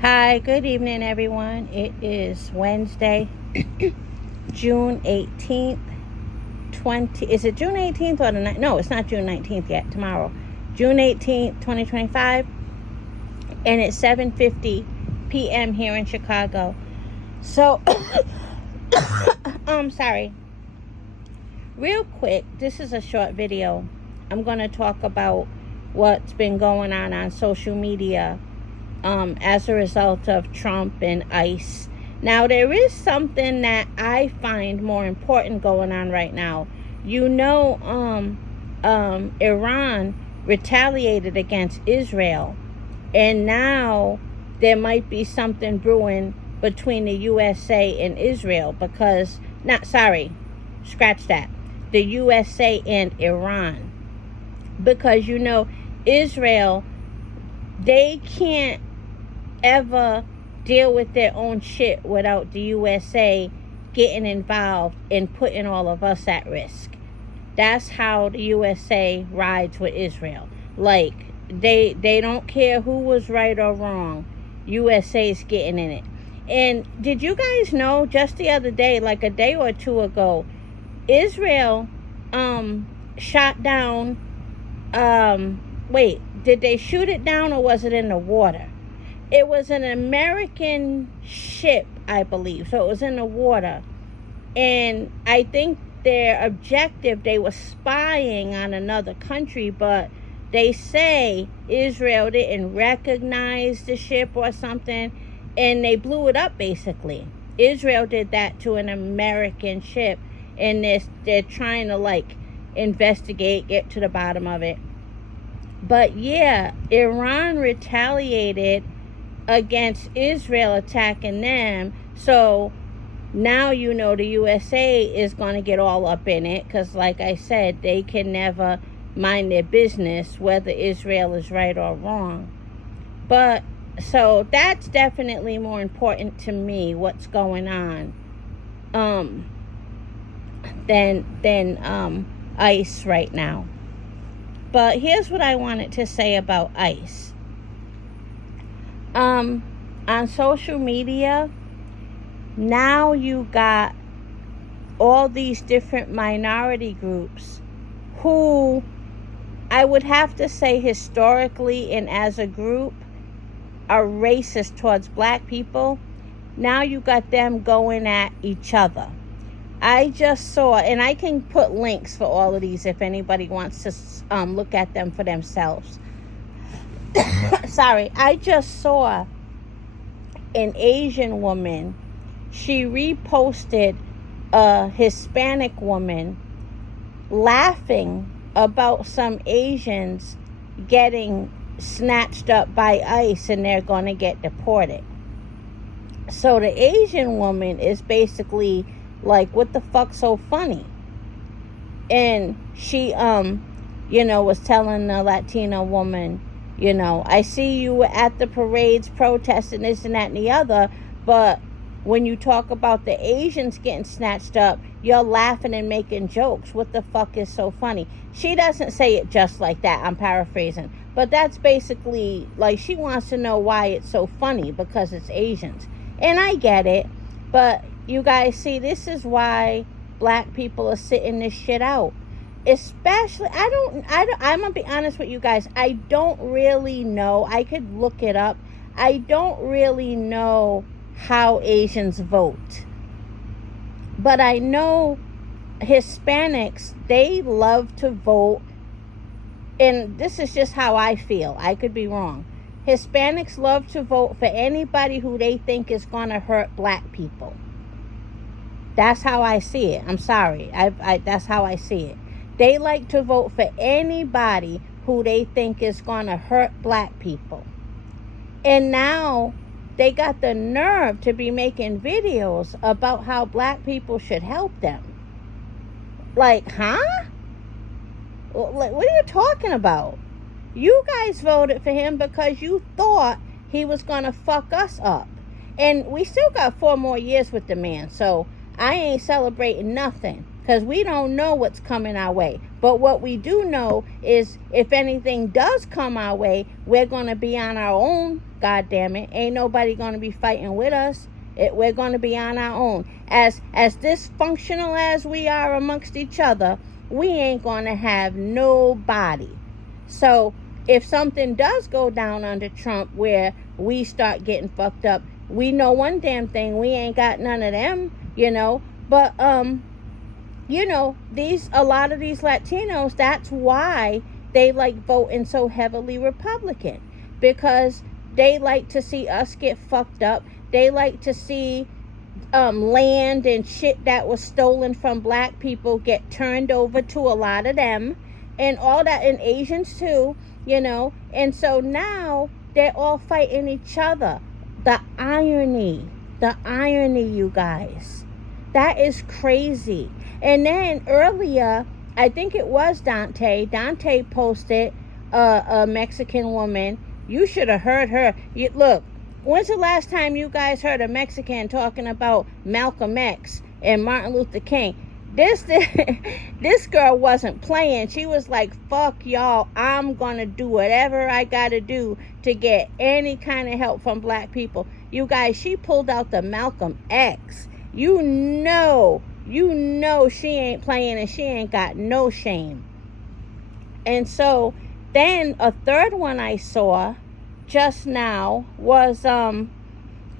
Hi, good evening, everyone. It is Wednesday, June 18th, 20. Is it June 18th or the night? No, it's not June 19th yet. Tomorrow, June 18th, 2025, and it's 7:50 p.m. here in Chicago. So, sorry. Real quick, this is a short video. I'm going to talk about what's been going on social media as a result of Trump and ICE. Now, there is something that I find more important going on right now. Iran retaliated against Israel, and now there might be something brewing between the USA and Israel because, scratch that, the USA and Iran. Because, Israel, they can't ever deal with their own shit without the USA getting involved and putting all of us at risk. That's how the USA rides with Israel. Like, they don't care who was right or wrong. USA's getting in it. And did you guys know just the other day, like a day or two ago, Israel shot down did they shoot it down or was it in the water? It was an American ship, I believe. So it was in the water. And I think their objective, they were spying on another country, but they say Israel didn't recognize the ship or something, and they blew it up, basically. Israel did that to an American ship, and they're trying to, investigate, get to the bottom of it. But, yeah, Iran retaliated against Israel attacking them. So now the USA is going to get all up in it because, like I said, they can never mind their business whether Israel is right or wrong. But so that's definitely more important to me, what's going on, than ICE right now. But here's what I wanted to say about ICE. On social media, now you got all these different minority groups who I would have to say historically and as a group are racist towards black people. Now you got them going at each other. I just saw, and I can put links for all of these if anybody wants to look at them for themselves. I just saw an Asian woman. She reposted a Hispanic woman laughing about some Asians getting snatched up by ICE and they're going to get deported. So the Asian woman is basically like, what the fuck so funny? And she, was telling the Latina woman, I see you at the parades protesting this and that and the other, but when you talk about the Asians getting snatched up, you're laughing and making jokes. What the fuck is so funny? She doesn't say it just like that. I'm paraphrasing. But that's basically, like, she wants to know why it's so funny because it's Asians. And I get it. But you guys see, this is why black people are sitting this shit out. Especially, I'm going to be honest with you guys. I don't really know. I could look it up. I don't really know how Asians vote. But I know Hispanics, they love to vote. And this is just how I feel. I could be wrong. Hispanics love to vote for anybody who they think is going to hurt black people. That's how I see it. I'm sorry. That's how I see it. They like to vote for anybody who they think is going to hurt black people. And now they got the nerve to be making videos about how black people should help them. Like, huh? What are you talking about? You guys voted for him because you thought he was going to fuck us up. And we still got 4 more years with the man. So I ain't celebrating nothing. because we don't know what's coming our way. But what we do know is if anything does come our way, we're going to be on our own. God damn it. Ain't nobody going to be fighting with us. We're going to be on our own. As dysfunctional as we are amongst each other, we ain't going to have nobody. So if something does go down under Trump where we start getting fucked up, we know one damn thing, we ain't got none of them, But a lot of these Latinos, that's why they like voting so heavily Republican, because they like to see us get fucked up. They like to see land and shit that was stolen from black people get turned over to a lot of them, and all that, and Asians too, and so now they're all fighting each other. The irony, you guys, that is crazy. And then earlier, I think it was Dante posted a Mexican woman. You should have heard her. Look, when's the last time you guys heard a Mexican talking about Malcolm X and Martin Luther King? This girl wasn't playing. She was like, fuck y'all, I'm gonna do whatever I gotta do to get any kind of help from black people. You guys, she pulled out the Malcolm X. You know she ain't playing, and she ain't got no shame. And so then a third one I saw just now was oh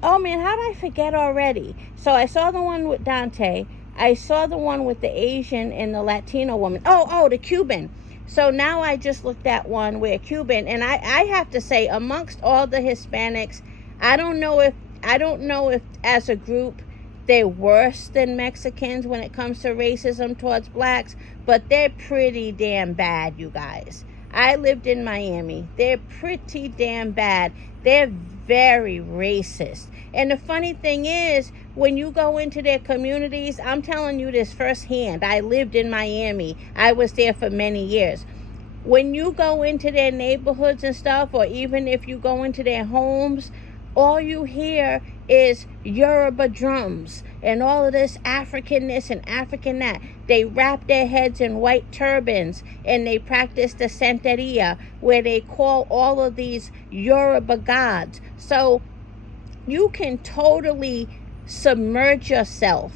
man, how did I forget already? So I saw the one with Dante. I saw the one with the Asian and the Latino woman. Oh, the Cuban. So now I just looked at one where Cuban, and I have to say, amongst all the Hispanics, I don't know if as a group they're worse than Mexicans when it comes to racism towards blacks, but they're pretty damn bad, you guys. I lived in Miami. They're pretty damn bad. They're very racist. And the funny thing is, when you go into their communities, I'm telling you this firsthand. I lived in Miami. I was there for many years. When you go into their neighborhoods and stuff, or even if you go into their homes, all you hear is Yoruba drums and all of this African this and African that. They wrap their heads in white turbans and they practice the Santeria, where they call all of these Yoruba gods. So you can totally submerge yourself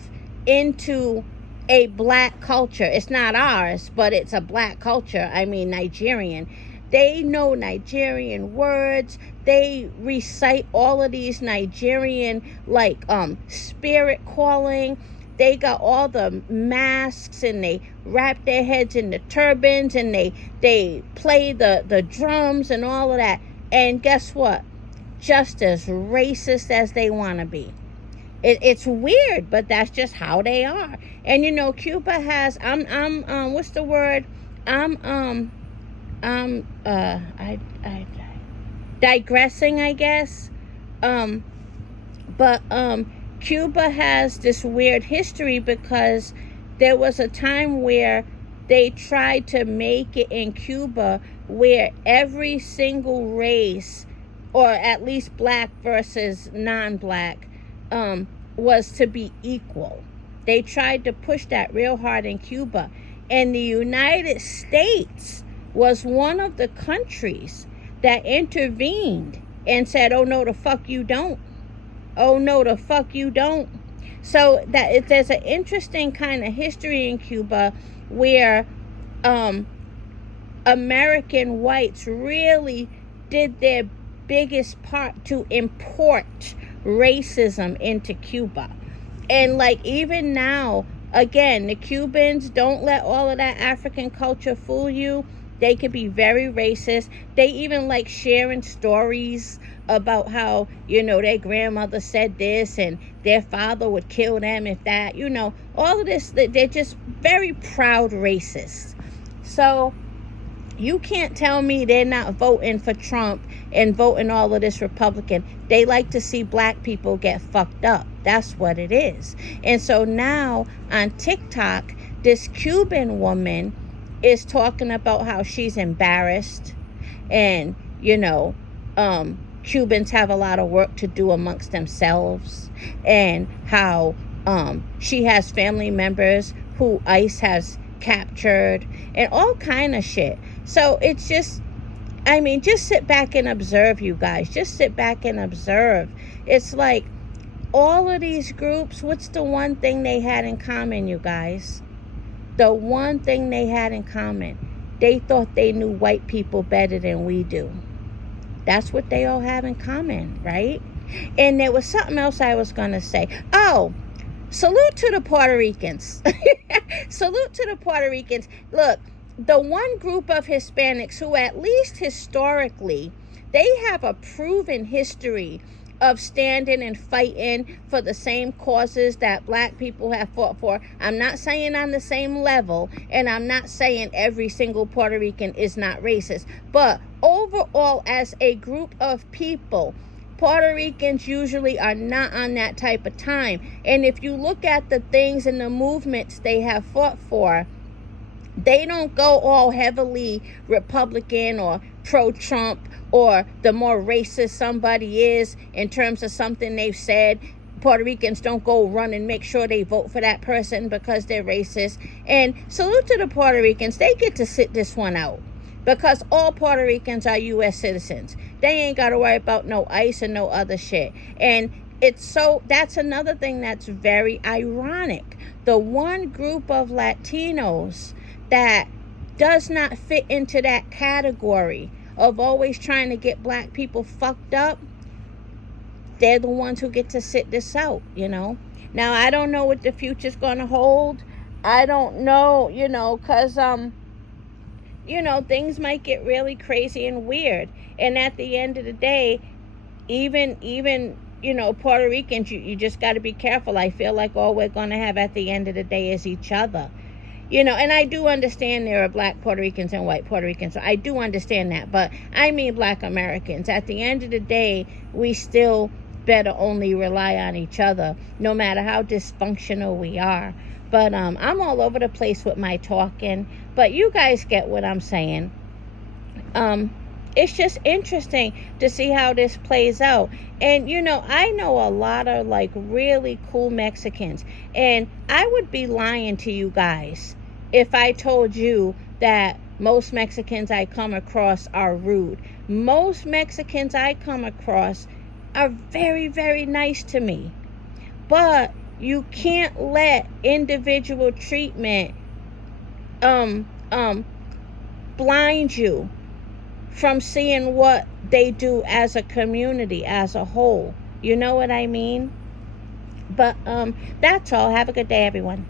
into a black culture. It's not ours, but it's a black culture. I mean, Nigerian. They know Nigerian words. They recite all of these Nigerian, spirit calling. They got all the masks, and they wrap their heads in the turbans, and they play the drums and all of that. And guess what? Just as racist as they want to be. It's weird, but that's just how they are. And Cuba has, what's the word? I digressing, I guess. But Cuba has this weird history, because there was a time where they tried to make it in Cuba where every single race, or at least black versus non-black, was to be equal. They tried to push that real hard in Cuba. And the United States was one of the countries that intervened and said, oh no, the fuck you don't. Oh no, the fuck you don't. So there's an interesting kind of history in Cuba where American whites really did their biggest part to import racism into Cuba. And even now, again, the Cubans, don't let all of that African culture fool you. They could be very racist. They even like sharing stories about how, their grandmother said this and their father would kill them if that, all of this. They're just very proud racists. So you can't tell me they're not voting for Trump and voting all of this Republican. They like to see black people get fucked up. That's what it is. And so now on TikTok, this Cuban woman is talking about how she's embarrassed, and Cubans have a lot of work to do amongst themselves, and how she has family members who ICE has captured and all kind of shit. So it's just, I mean, just sit back and observe, you guys. Just sit back and observe. It's like all of these groups, what's the one thing they had in common, you guys? The one thing they had in common, they thought they knew white people better than we do. That's what they all have in common, right? And there was something else I was going to say. Oh, salute to the Puerto Ricans. Salute to the Puerto Ricans. Look, the one group of Hispanics who, at least historically, they have a proven history of standing and fighting for the same causes that black people have fought for. I'm not saying on the same level, and I'm not saying every single Puerto Rican is not racist, but overall, as a group of people, Puerto Ricans usually are not on that type of time. And if you look at the things and the movements they have fought for, they don't go all heavily Republican or pro-Trump, or the more racist somebody is in terms of something they've said. Puerto Ricans don't go run and make sure they vote for that person because they're racist. And salute to the Puerto Ricans. They get to sit this one out because all Puerto Ricans are U.S. citizens. They ain't got to worry about no ICE and no other shit. And it's so, that's another thing that's very ironic. The one group of Latinos that does not fit into that category of always trying to get black people fucked up, they're the ones who get to sit this out, you know. Now, I don't know what the future's going to hold. I don't know, you know, because, you know, things might get really crazy and weird. And at the end of the day, even you know, Puerto Ricans, you just got to be careful. I feel like all we're going to have at the end of the day is each other. You know, and I do understand there are black Puerto Ricans and white Puerto Ricans. So I do understand that. But I mean black Americans. At the end of the day, we still better only rely on each other, no matter how dysfunctional we are. But I'm all over the place with my talking. But you guys get what I'm saying. It's just interesting to see how this plays out. And, you know, I know a lot of, like, really cool Mexicans. And I would be lying to you guys if I told you that most Mexicans I come across are rude. Most Mexicans I come across are very, very nice to me. But you can't let individual treatment blind you from seeing what they do as a community, as a whole. You know what I mean? But that's all. Have a good day, everyone.